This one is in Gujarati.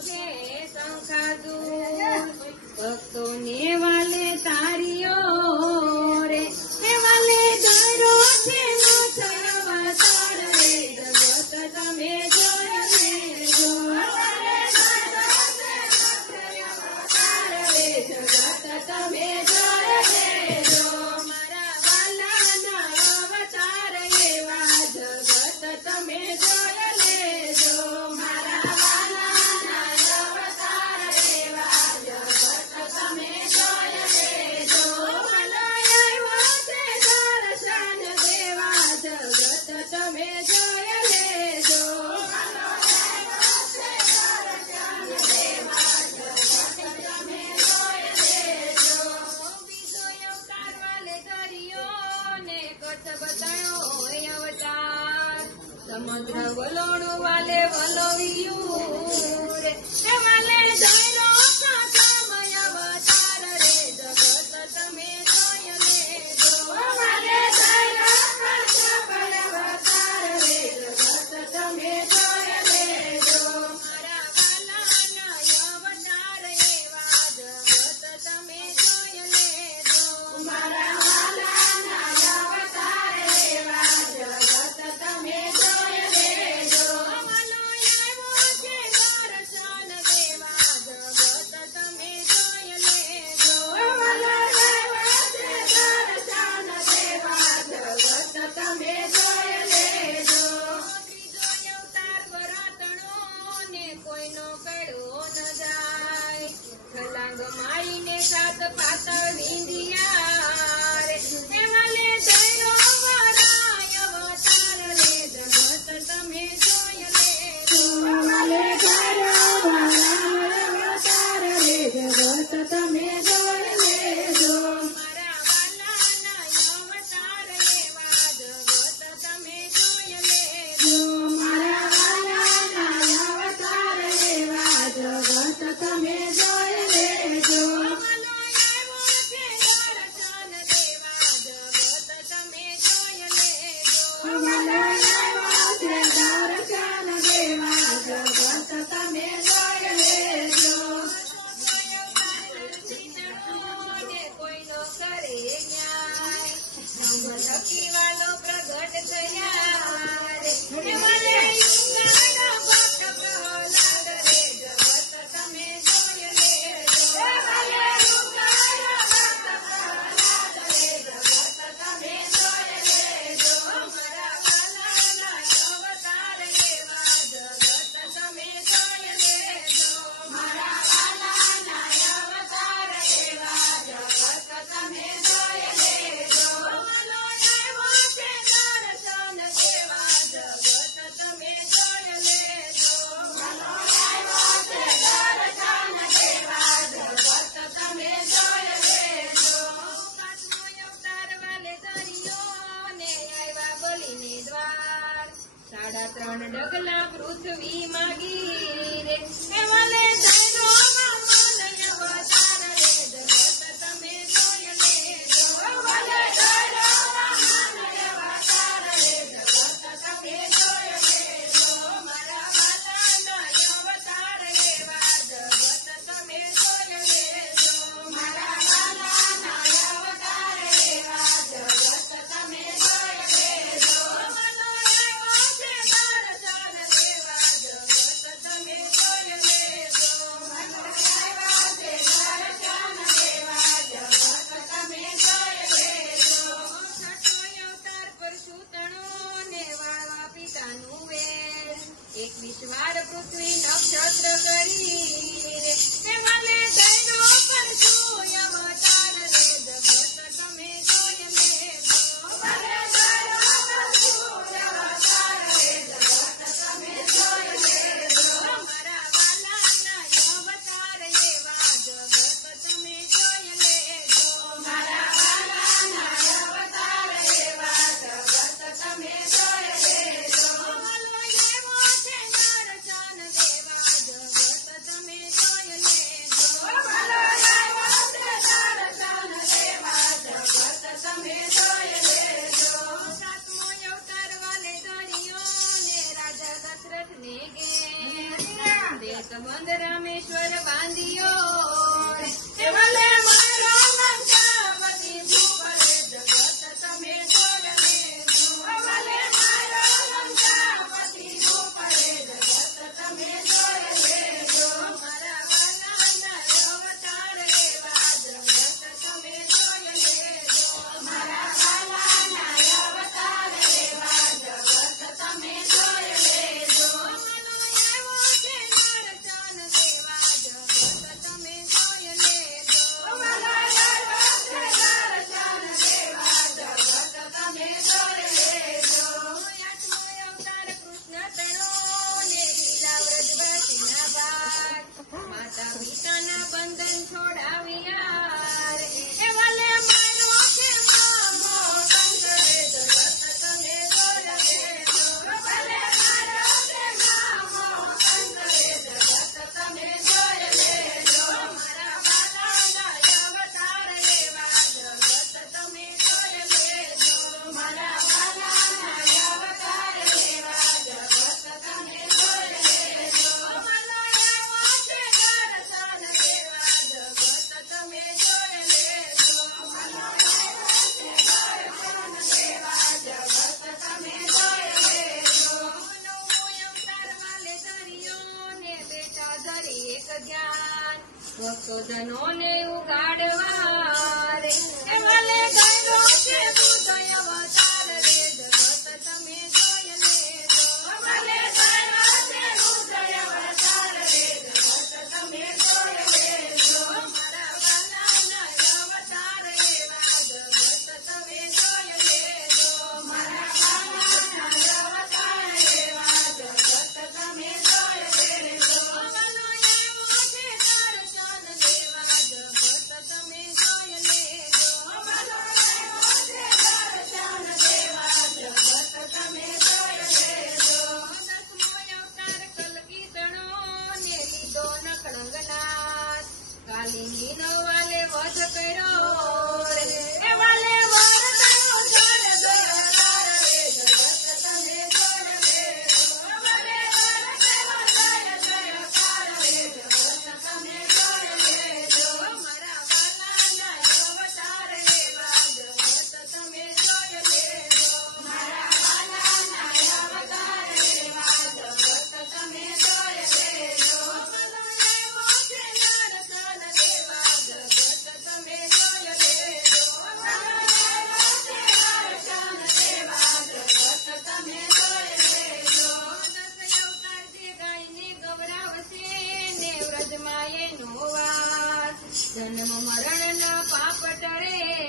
છે શંખાસુર ભક્તોને વાલે તારીઓ રે હે વાલે ધરો છે મથર અવતાર રે જગત તમે જોઈ લેજો જગત તમે જોઈ લેજો મારા વાલાના અવતાર એવા જગત તમે જોઈ લેજો મારા વાલાના અવતાર એવા જગત તમે જોઈ લેજો ભલો આવ્યો છે દર્શન દેવા જગત તમે જોઈ લેજો ભલો આવ્યો છે દર્શન દેવા જગત તમે જોઈ લેજો બીજો અવતાર વાલે કર્યો ને કટ બતાયો અવતાર સમુદ્ર વલોણું વાલે વલોવ્યું રે હે વાલે જયનો સમય અવતાર રે જગત તમે જોઈ લેજો વાલે જયનો સમય અવતાર રે જગત તમે જોઈ લેજો મારા વાલાના અવતાર એવા જગત તમે જોઈ લેજો મારા વાલાના અવતાર એવા જગત તમે જોઈ લેજો વાલો આવ્યો છે દર્શન દેવા જગત તમે જોઈ લેજો વાલો આવ્યો છે દર્શન દેવા જગત તમે જોઈ લેજો ત્રીજો અવતાર વરાતણો ને કોઈનો કડો ન જાય છલાંગ મારીને સાત પાતળ વિંધિયા રે હે વાલે ધૈર્યો વરાય અવતાર રે જગત તમે જોઈ લેજો વાલે ધૈર્યો વરાય અવતાર રે જગત તમે જોઈ લેજો મારા વાલાના અવતાર એવા જગત તમે જોઈ લેજો મારા વાલાના અવતાર એવા જગત તમે જોઈ લેજો ભલો આવ્યો છે દર્શન રામેશ્વર બાંધ્યો રે. એ ભલે મારો લંકાપતિ ભૂપરે જગત તમે જોઈ લેજો. ભલે મારો લંકાપતિ ભૂપરે જગત તમે જોઈ લેજો. મારા વાલાના અવતાર એવા જગત તમે જોઈ લેજો. મારા વાલાના અવતાર એવા જગત તમે જોઈ લેજો. મનો એવો છે નરચન દેવા જગત તમે જોઈ લેજો. મનો એવો છે નરચન દેવા જગત તમે જોઈ લેજો. આઠમો અવતાર કૃષ્ણ તણો ને લીલા વ્રજવતીના ભાગ. માતા પિતાના બંધન છોડાવ્યા રે. એ ભલે મારો છે મામો શંકરે જગત તમે જોઈ લેજો. ભલે મારો છે મામો શંકરે જગત તમે જોઈ લેજો. મારા વાલાના અવતાર એવા જગત તમે જોઈ લેજો. મારા વાલાના અવતાર એવા જગત તમે જોઈ લેજો. મનો એવો છે દર્શન દેવા જગત તમે જોઈ લેજો. મનો એવો છે દર્શન દેવા જગત તમે જોઈ લેજો. નવમો અવતાર વાલે ધર્યો ને બેટા ધરી એક જ્ઞાન. ભક્તજનોને ઉગાડવા રે. એ ભલે ગયો છે બુદ્ધ અવતાર રે જગત તમે જોઈ લેજો. ભલે ગયો છે બુદ્ધ અવતાર રે જગત તમે જોઈ લેજો. મારા વાલાના અવતાર એવા જગત તમે જોઈ લેજો. મારા વાલાના અવતાર એવા જગત તમે જોઈ લેજો. મનો એવો છે દર્શન દેવા જગત તમે જોઈ લેજો. મનો એવો છે દર્શન દેવા જગત તમે જોઈ લેજો. દસમો અવતાર કલકી તણો ને લીધો નકળંગનાથ. કાલિંદીનો વાલે વધ કર્યો રે. એ વાલે વર થયો જળ દયાકાર રે જગત તમે જોઈ લેજો. વાલે વર થયો જળ દયાકાર રે જગત તમે જોઈ લેજો. મારા વાલાના અવતાર એવા જગત તમે જોઈ લેજો. મારા વાલાના અવતાર એવા જગત તમે જોઈ લેજો. મનો એવો છે દર્શન દેવા જગત તમે જોઈ લેજો. મનો એવો છે દર્શન દેવા જગત તમે જોઈ લેજો. દસ અવતારથી ગાયને ગવડાવશે ને વ્રજમાં એનો વાસ. જન્મ મરણના પાપ ટળે